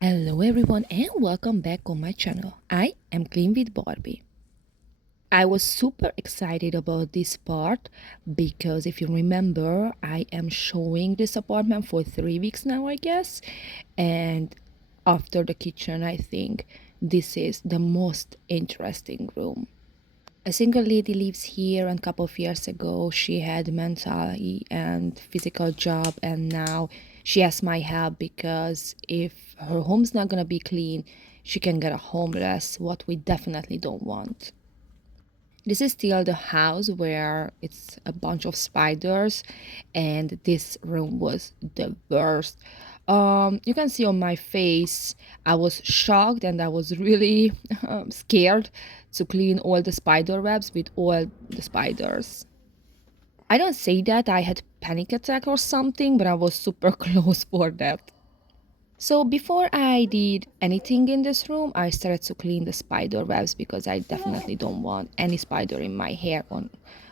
Hello everyone and welcome back on my channel. I am Clean with Barbie. I was super excited about this part because if you remember, I am showing this apartment for 3 weeks now, I guess. And after the kitchen, I think this is the most interesting room. A single lady lives here, and a couple of years ago, she had mental and physical job, and now she has my help because if her home's not gonna be clean, she can get a homeless, what we definitely don't want. This is still the house where it's a bunch of spiders, and this room was the worst. You can see on my face, I was shocked and I was really scared to clean all the spider webs with all the spiders. I don't say that I had panic attack or something, but I was super close for that. So before I did anything in this room, I started to clean the spider webs because I definitely don't want any spider in my hair on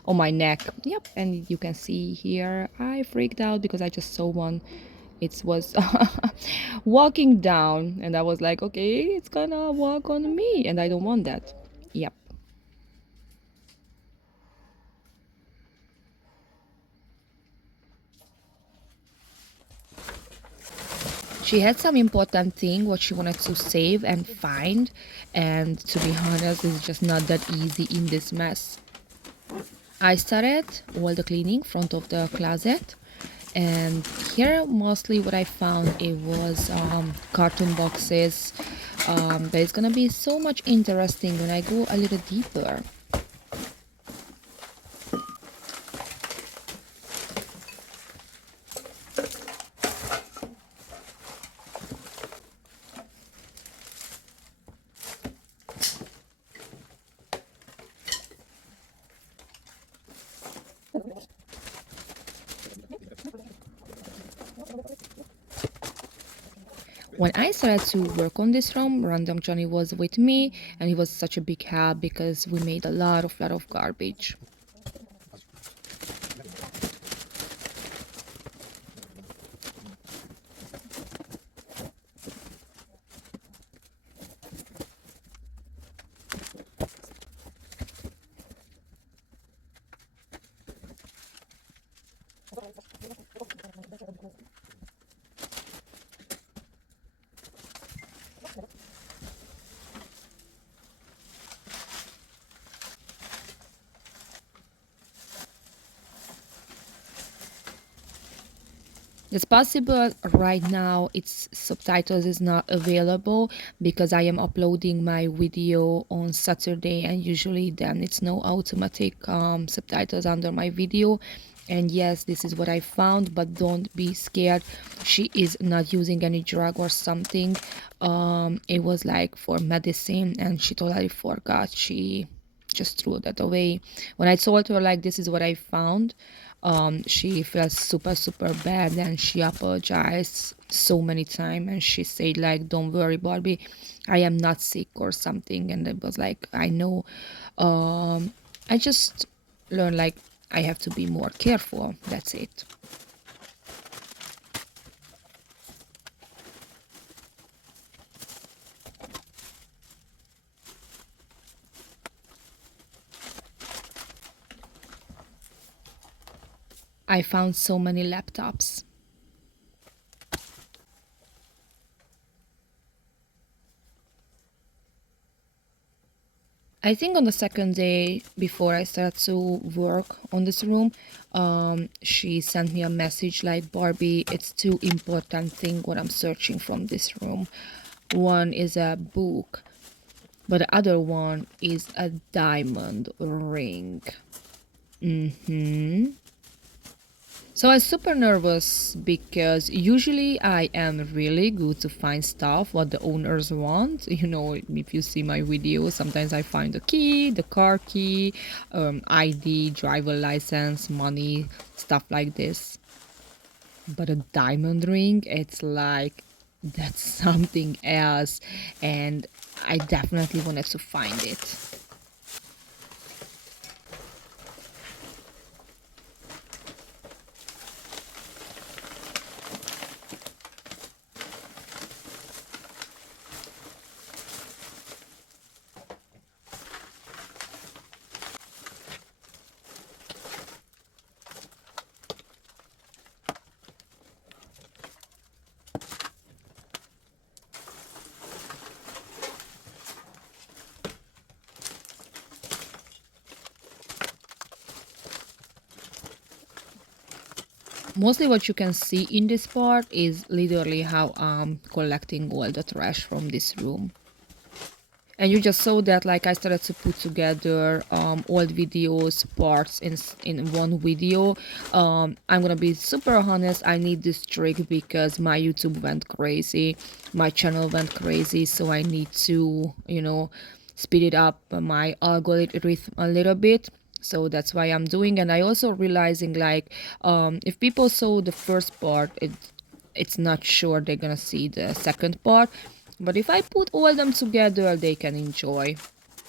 my neck. Yep, and you can see here I freaked out because I just saw one. It was walking down and I was like, okay, it's gonna walk on me and I don't want that. Yep. She had some important thing what she wanted to save and find, and to be honest, it's just not that easy in this mess. I started all the cleaning front of the closet, and here mostly what I found it was carton boxes. There's gonna be so much interesting when I go a little deeper. When I started to work on this room, Random Johnny was with me, and he was such a big help because we made a lot of garbage. It's possible right now its subtitles is not available because I am uploading my video on Saturday and usually then it's no automatic subtitles under my video. And yes, this is what I found, but don't be scared. She is not using any drug or something. It was like for medicine and she totally forgot. She just threw that away. When I told her like this is what I found, she felt super bad and she apologized so many times and she said like don't worry Barbie, I am not sick or something. And it was like I know. I just learned like I have to be more careful, that's it. I found so many laptops. I think on the second day before I started to work on this room, she sent me a message like Barbie, it's two important thing what I'm searching from this room. One is a book, but the other one is a diamond ring. Hmm. So I was super nervous because usually I am really good to find stuff what the owners want. You know, if you see my videos, sometimes I find the key, the car key, ID, driver license, money, stuff like this. But a diamond ring, it's like that's something else, and I definitely wanted to find it. Mostly what you can see in this part is literally how I'm collecting all the trash from this room. And you just saw that like I started to put together old videos parts in one video. I'm gonna be super honest, I need this trick because my YouTube went crazy, my channel went crazy, so I need to, speed it up my algorithm a little bit. So that's why I'm doing. And I also realizing like if people saw the first part, it's not sure they're gonna see the second part. But if I put all them together, they can enjoy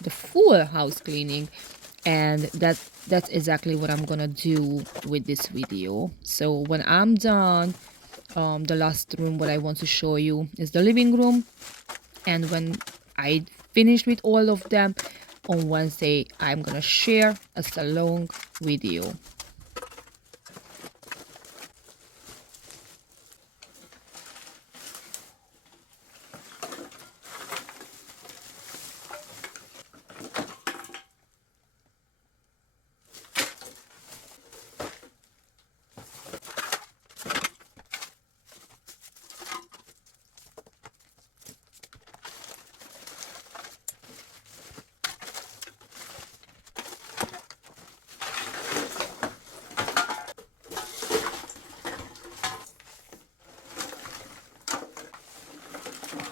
the full house cleaning. And that's exactly what I'm gonna do with this video. So when I'm done, the last room what I want to show you is the living room. And when I finish with all of them, on Wednesday I'm gonna share a salon video.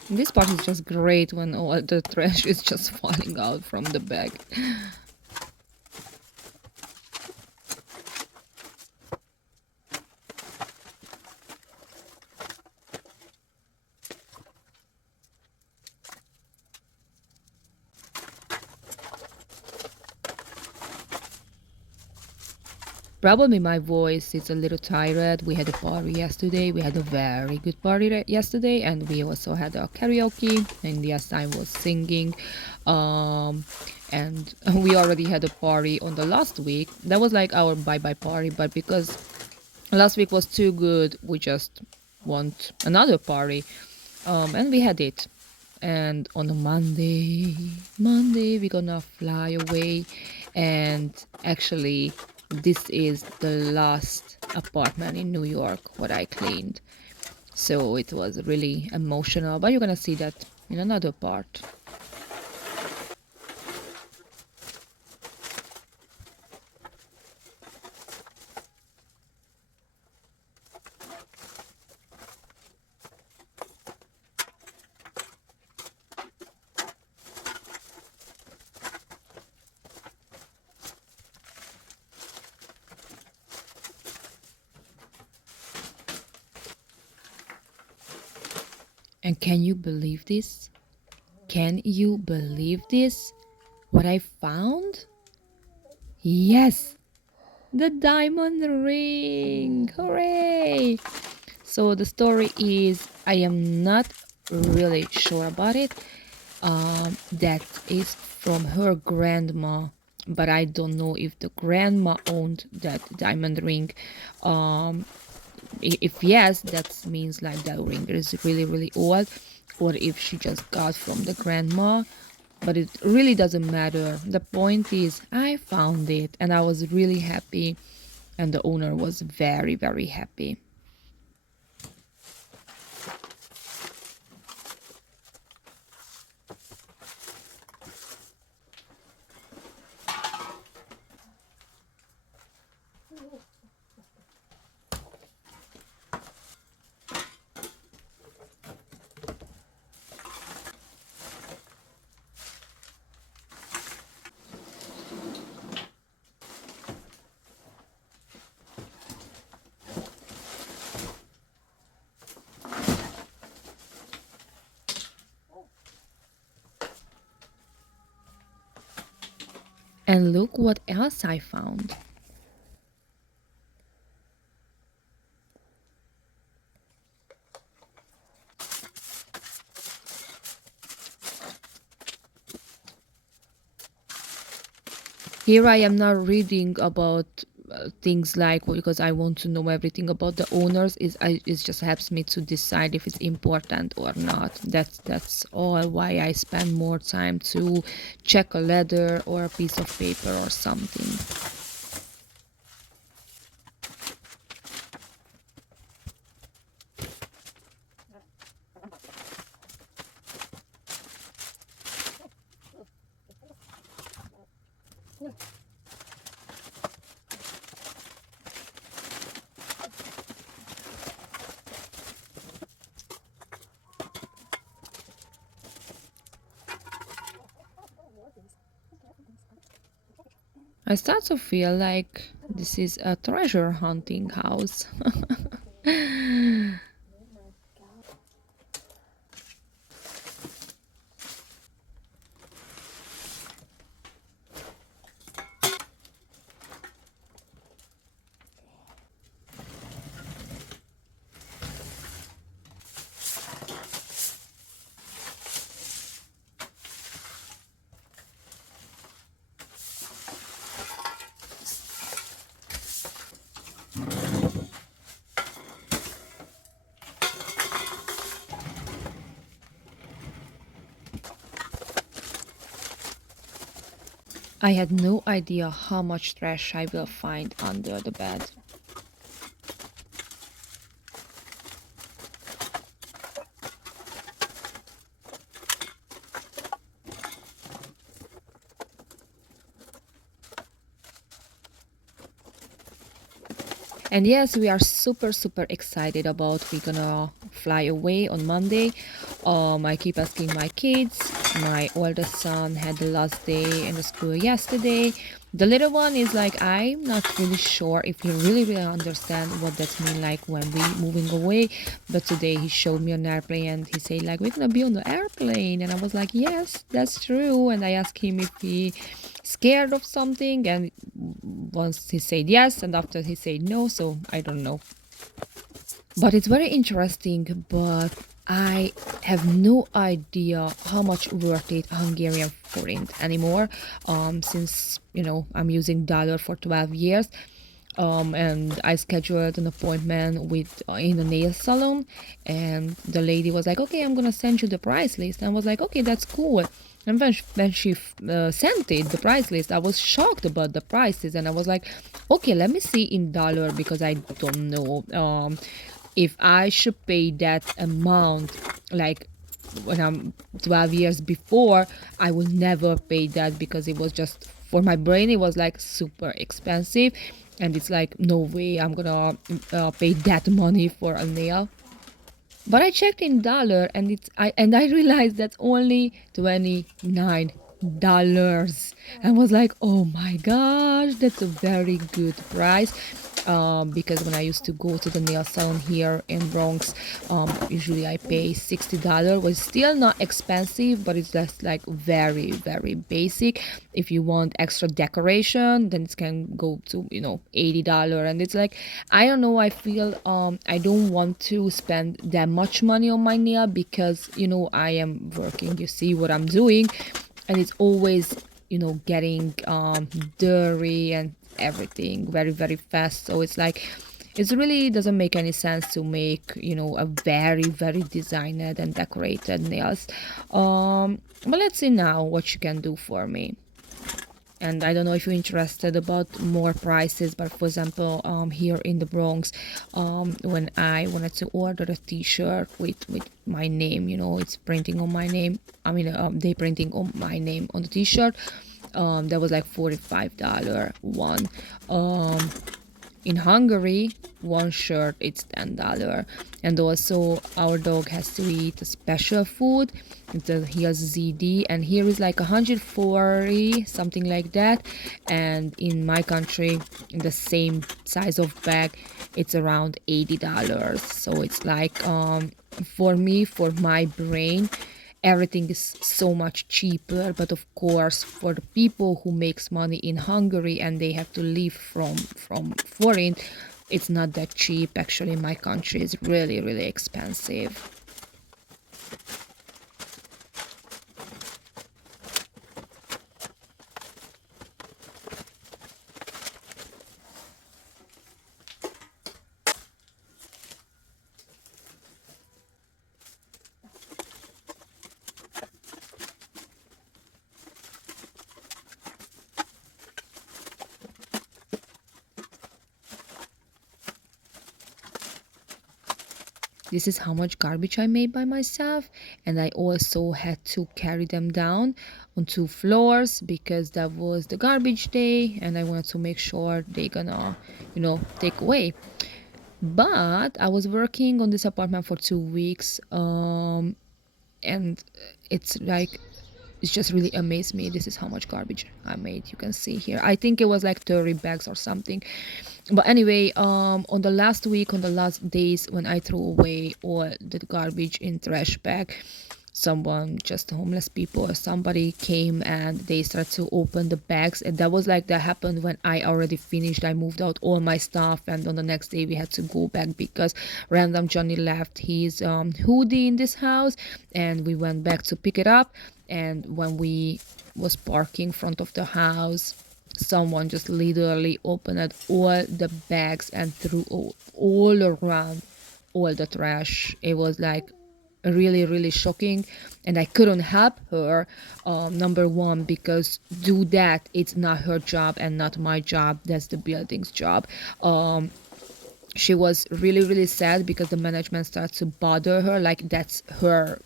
This part is just great when all the trash is just falling out from the bag. Probably my voice is a little tired. We had a party yesterday. We had a very good party yesterday, and we also had a karaoke. And yes, I was singing. And we already had a party on the last week. That was like our bye-bye party, but because last week was too good, we just want another party. And we had it. And on a Monday we're gonna fly away. And actually, this is the last apartment in New York what I cleaned. So it was really emotional, but you're gonna see that in another part. And can you believe this? Can you believe this? What I found? Yes, the diamond ring! Hooray! So the story is, I am not really sure about it. That is from her grandma, but I don't know if the grandma owned that diamond ring. Um, if yes, that means like that ring is really really old, or if she just got from the grandma. But it really doesn't matter. The point is, I found it and I was really happy, and the owner was very very happy. And look what else I found. Here I am now reading about things like, well, because I want to know everything about the owners. It just helps me to decide if it's important or not. That's all why I spend more time to check a letter or a piece of paper or something. I start to feel like this is a treasure hunting house. I had no idea how much trash I will find under the bed. And yes, we are super, super excited about we're gonna fly away on Monday. I keep asking my kids. My oldest son had the last day in the school yesterday. The little one is like, I'm not really sure if he really understand what that mean like when we moving away. But today he showed me on airplane and he said like we're gonna be on the airplane, and I was like, yes, that's true. And I asked him if he scared of something, and once he said yes, and after he said no, so I don't know. But it's very interesting, but I have no idea how much worth it Hungarian forint anymore. Since I'm using dollar for 12 years, and I scheduled an appointment with in a nail salon, and the lady was like, "Okay, I'm gonna send you the price list." And I was like, "Okay, that's cool." And when she sent it, the price list, I was shocked about the prices, and I was like, "Okay, let me see in dollar because I don't know if I should pay that amount like." When I'm 12 years before, I would never pay that because it was just for my brain, it was like super expensive, and it's like no way I'm gonna pay that money for a nail. But I checked in dollar, and I realized that's only $29. I was like, oh my gosh, that's a very good price. Because when I used to go to the nail salon here in Bronx, usually I pay $60, was still not expensive, but it's just like very, very basic. If you want extra decoration, then it can go to $80, and it's like I don't know. I feel I don't want to spend that much money on my nail because I am working. You see what I'm doing, and it's always getting dirty and everything very, very fast. So it's like it really doesn't make any sense to make a very, very designed and decorated nails. But let's see now what you can do for me. And I don't know if you're interested about more prices, but for example, here in the Bronx, when I wanted to order a T-shirt with my name, it's printing on my name. I mean, they printing on my name on the T-shirt. That was like $45 one. In Hungary, one shirt it's $10, and also our dog has to eat a special food. Here's ZD, and here is like 140, something like that. And in my country, in the same size of bag, it's around $80. So it's like for me, for my brain, everything is so much cheaper. But of course, for the people who makes money in Hungary and they have to live from foreign, it's not that cheap. Actually, my country is really, really expensive. This is how much garbage I made by myself, and I also had to carry them down on 2 floors because that was the garbage day, and I wanted to make sure they gonna take away. But I was working on this apartment for 2 weeks, and it's like It's just really amazed me. This is how much garbage I made. You can see here. I think it was like 30 bags or something. But anyway, on the last week, on the last days when I threw away all the garbage in trash bag, someone, just homeless people or somebody, came and they started to open the bags, and that was like, that happened when I already finished. I moved out all my stuff, and on the next day we had to go back because random Johnny left his hoodie in this house, and we went back to pick it up. And when we was parking in front of the house, someone just literally opened all the bags and threw all around all the trash. It was like really really shocking, and I couldn't help her. Number one, because do that, it's not her job and not my job, that's the building's job. She was really really sad because the management started to bother her, like that's her,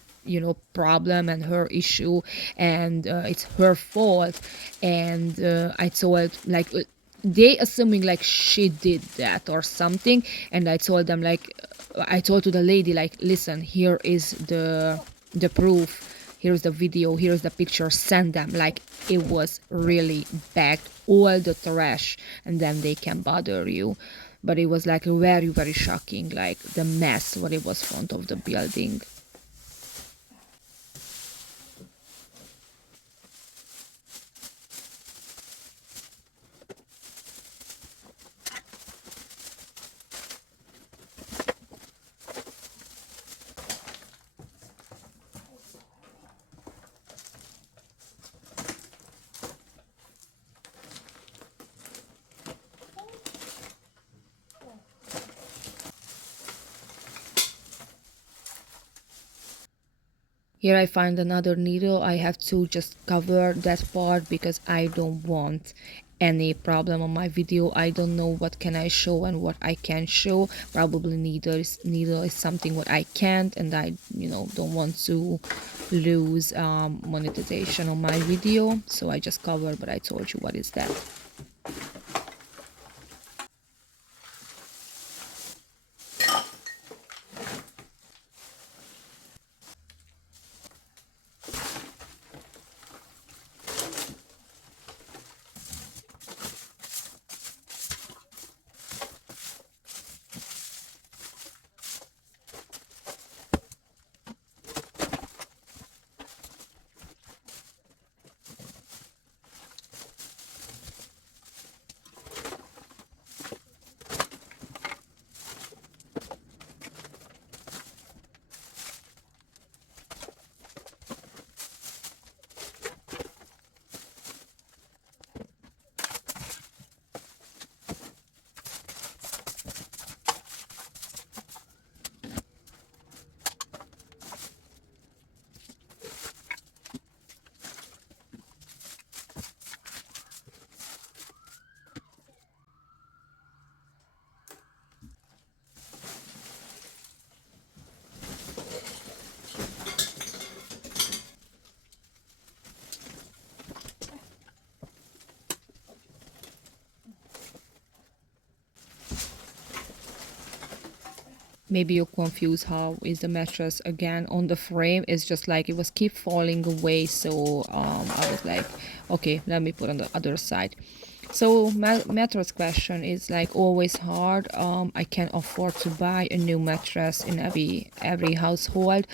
problem and her issue, and it's her fault. And I told, like, they assuming like she did that or something. And I told them, like, I told to the lady, like, listen, here is the proof, here's the video, here's the picture, send them. Like, it was really bagged all the trash, and then they can bother you. But it was like very very shocking, like the mess what it was front of the building. Here I find another needle. I have to just cover that part because I don't want any problem on my video. I don't know what can I show and what I can show. Probably needle is something what I can't, and I don't want to lose monetization on my video. So I just cover, but I told you what is that. Maybe you're confused how is the mattress again on the frame. It's just like it was keep falling away, so I was like, okay, let me put on the other side. So mattress question is like always hard. I can't afford to buy a new mattress in every household.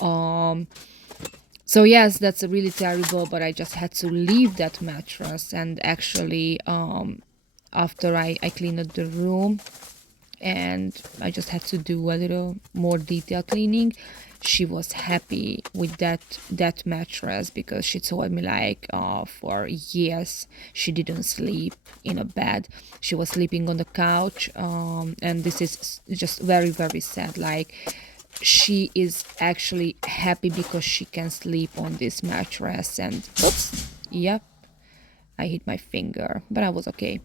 So yes, that's really terrible, but I just had to leave that mattress. And actually, after I cleaned up the room, and I just had to do a little more detail cleaning. She was happy with that mattress because she told me, like, for years she didn't sleep in a bed. She was sleeping on the couch, and this is just very very sad. Like, she is actually happy because she can sleep on this mattress. And oops, yep, I hit my finger, but I was okay.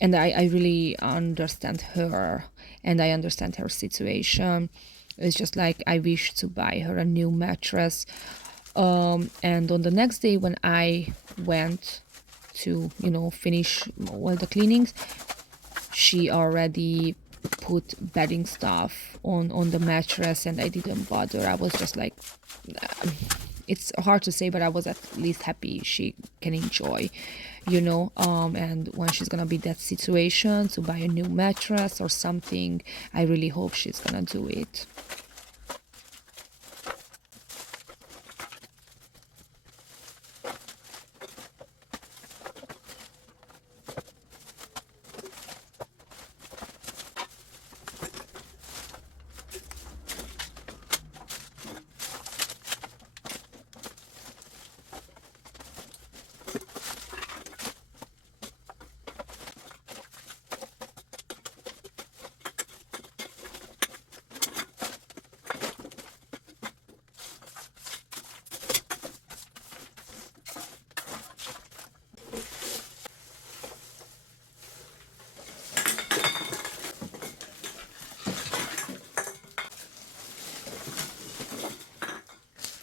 And I really understand her, and I understand her situation. It's just like I wish to buy her a new mattress. And on the next day when I went to finish all the cleanings, she already put bedding stuff on the mattress, and I didn't bother. I was just like, it's hard to say, but I was at least happy she can enjoy, and when she's gonna be that situation to buy a new mattress or something, I really hope she's gonna do it.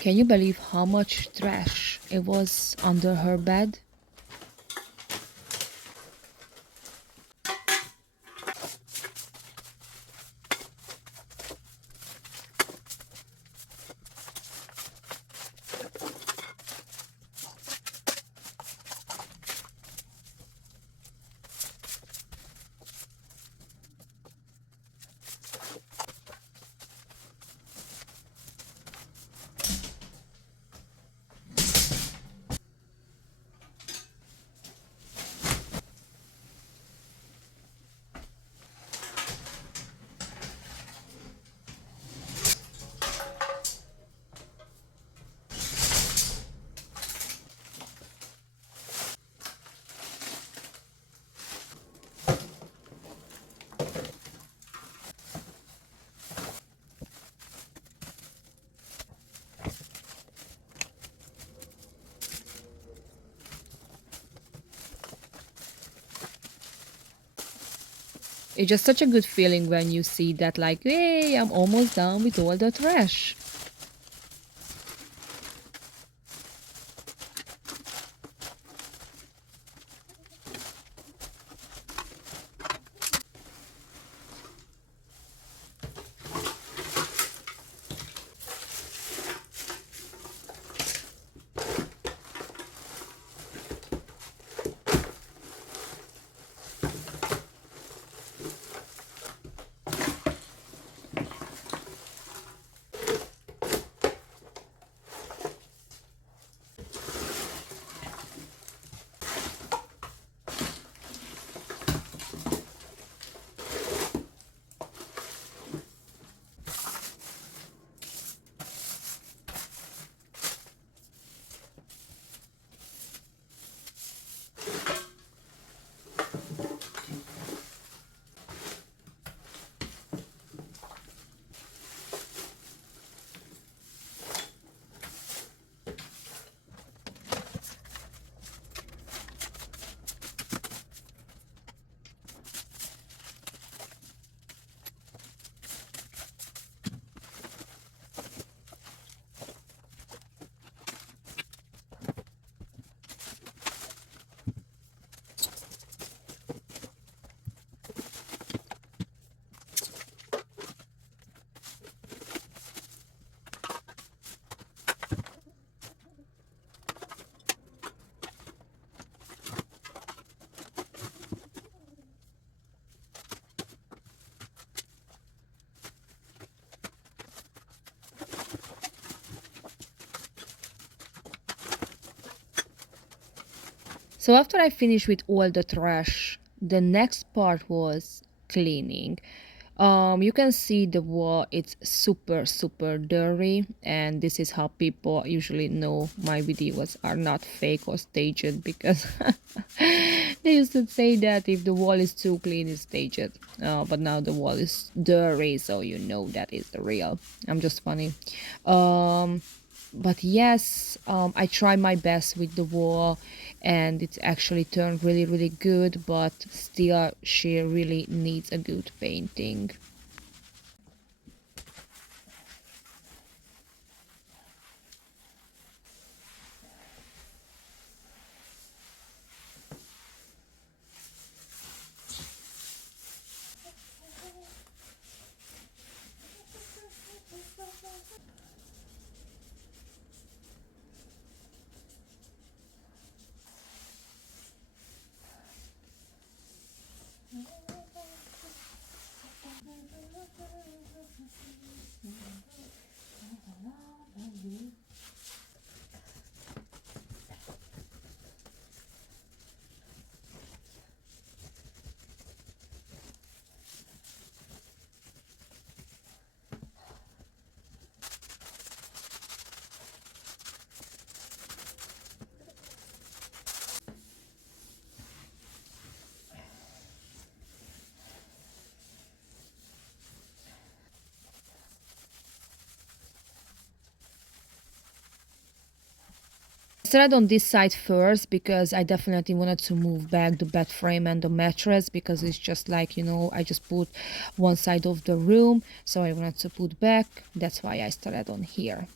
Can you believe how much trash it was under her bed? It's just such a good feeling when you see that, like, hey, I'm almost done with all the trash. So after I finished with all the trash, the next part was cleaning. You can see the wall, it's super, super dirty, and this is how people usually know my videos are not fake or staged, because they used to say that if the wall is too clean, it's staged. But now the wall is dirty, so you know that is the real. I'm just funny. Um, but yes, I try my best with the wall, and it's actually turned really, really good, but still she really needs a good painting. started on this side first because I definitely wanted to move back the bed frame and the mattress because it's just like, I just put one side of the room, so I wanted to put back. That's why I started on here.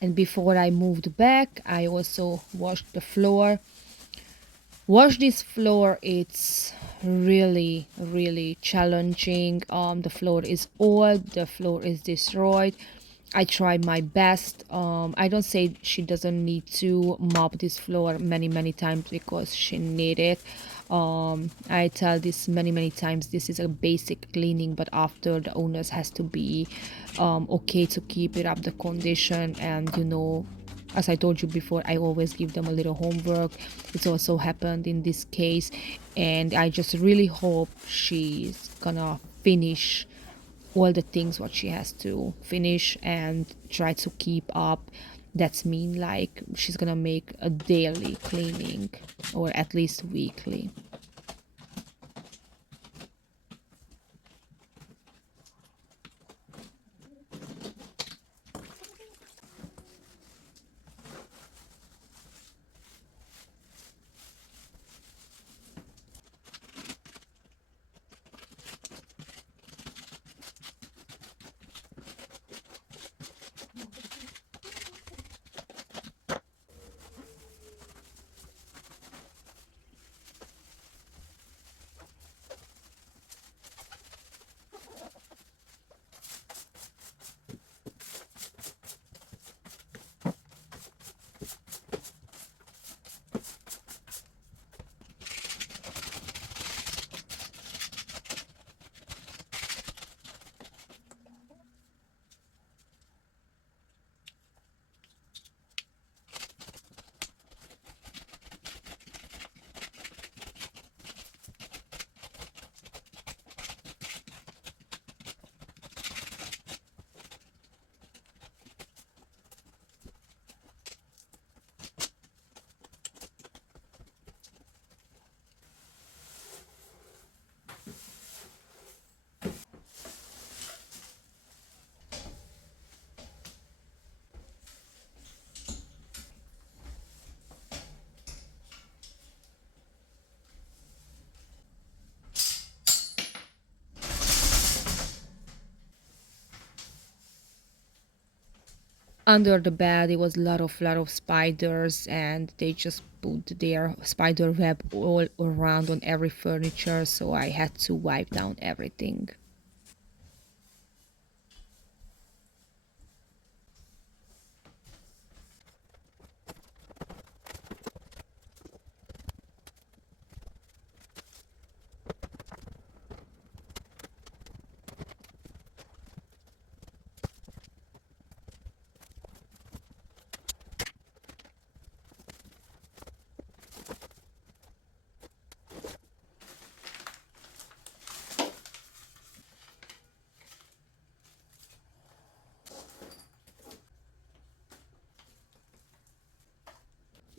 And before I moved back, I also washed the floor. Wash this floor, it's really challenging. The floor is old, the floor is destroyed. I try my best. I don't say she doesn't need to mop this floor many times because she need it. I tell this many times, this is a basic cleaning, but after the owners has to be okay to keep it up the condition. And as I told you before, I always give them a little homework. It's also happened in this case, and I just really hope she's gonna finish all the things what she has to finish and try to keep up. That's mean like she's gonna make a daily cleaning or at least weekly. Under the bed it was a lot of spiders, and they just put their spider web all around on every furniture, so I had to wipe down everything.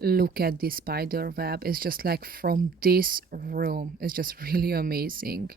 Look at this spider web, it's just like from this room. It's just really amazing.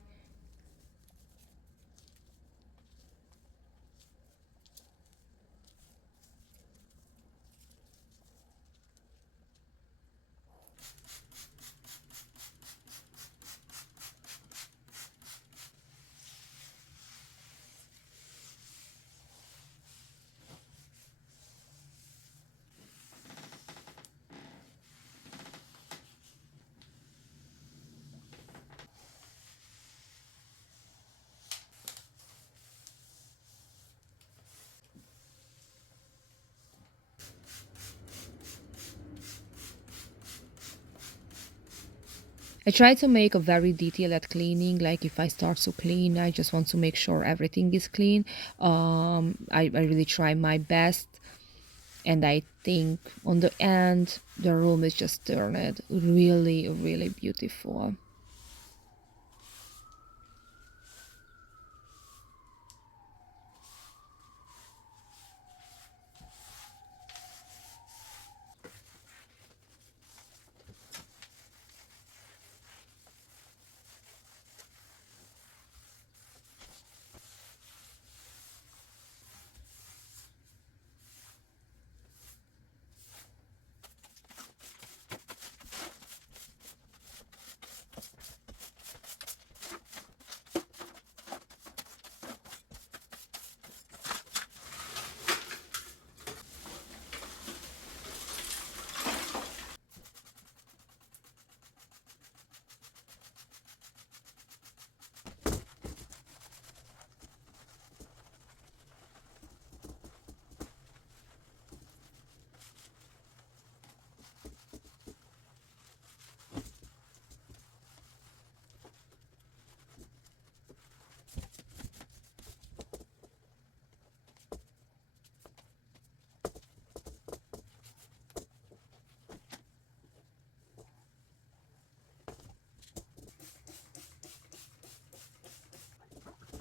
I try to make a very detailed at cleaning. Like if I start to clean, I just want to make sure everything is clean. I really try my best, and I think on the end the room is just turned really, really beautiful.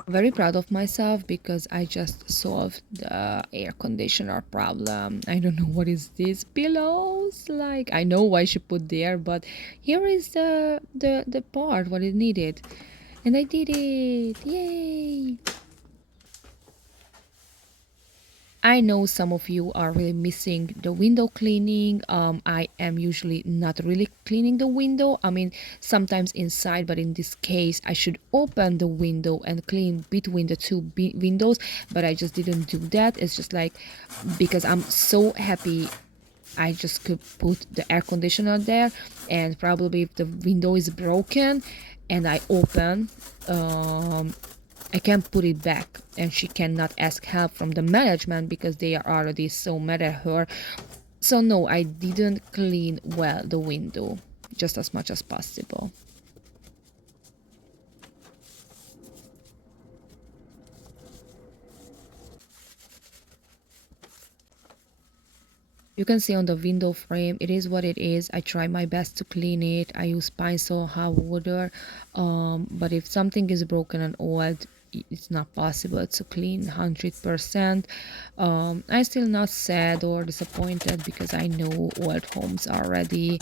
Very proud of myself because I just solved the air conditioner problem. I don't know what is this pillows. Like I know why she put there, but here is the part what is needed, and I did it! Yay! I know some of you are really missing the window cleaning. I am usually not really cleaning the window. I mean, sometimes inside, but in this case, I should open the window and clean between the two windows, but I just didn't do that. It's just like because I'm so happy I just could put the air conditioner there, and probably if the window is broken and I open, I can't put it back, and she cannot ask help from the management because they are already so mad at her. So no, I didn't clean well the window just as much as possible. You can see on the window frame, it is what it is. I try my best to clean it. I use pine saw, hot water. But if something is broken and old, it's not possible to clean 100%. I'm still not sad or disappointed because I know old homes are ready.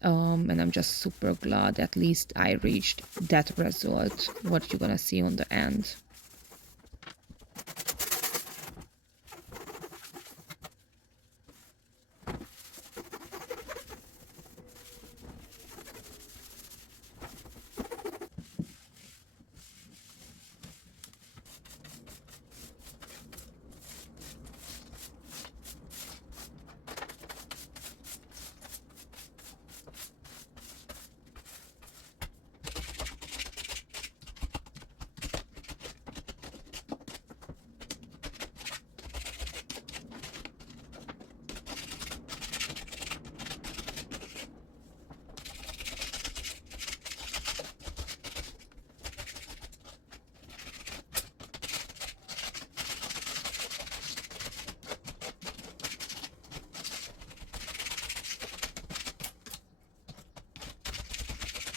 And I'm just super glad at least I reached that result, what you're gonna see on the end.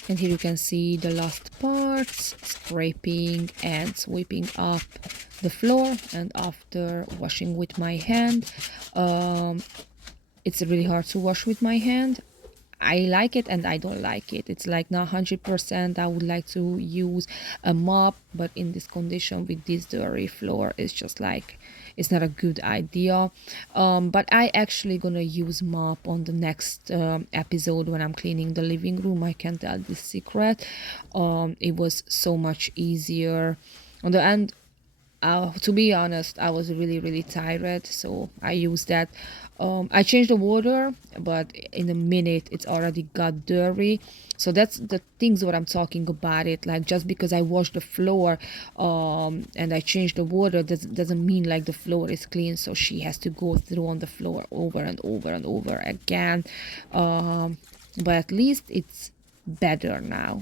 And here you can see the last parts, scraping and sweeping up the floor. And after washing with my hand, it's really hard to wash with my hand. I like it and I don't like it. It's like not 100%. I would like to use a mop, but in this condition with this dirty floor, it's just like it's not a good idea. But I actually gonna use mop on the next episode when I'm cleaning the living room. I can tell this secret. It was so much easier. On the end, to be honest, I was really, really tired, so I used that. I changed the water, but in a minute it's already got dirty. So that's the things what I'm talking about. It like just because I washed the floor, and I changed the water doesn't mean like the floor is clean. So she has to go through on the floor over and over and over again. But at least it's better now.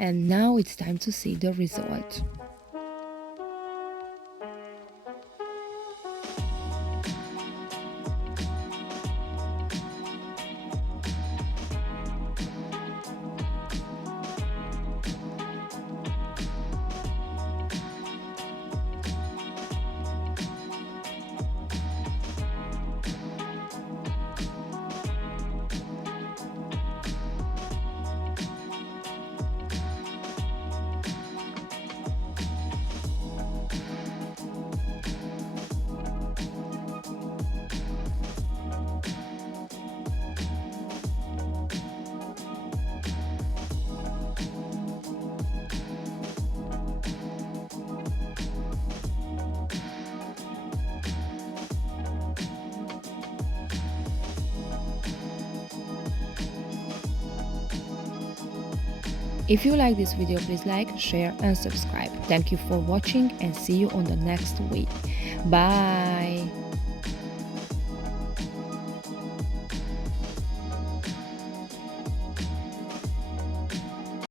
And now it's time to see the result. If you like this video, please like, share and subscribe. Thank you for watching and see you on the next week. Bye!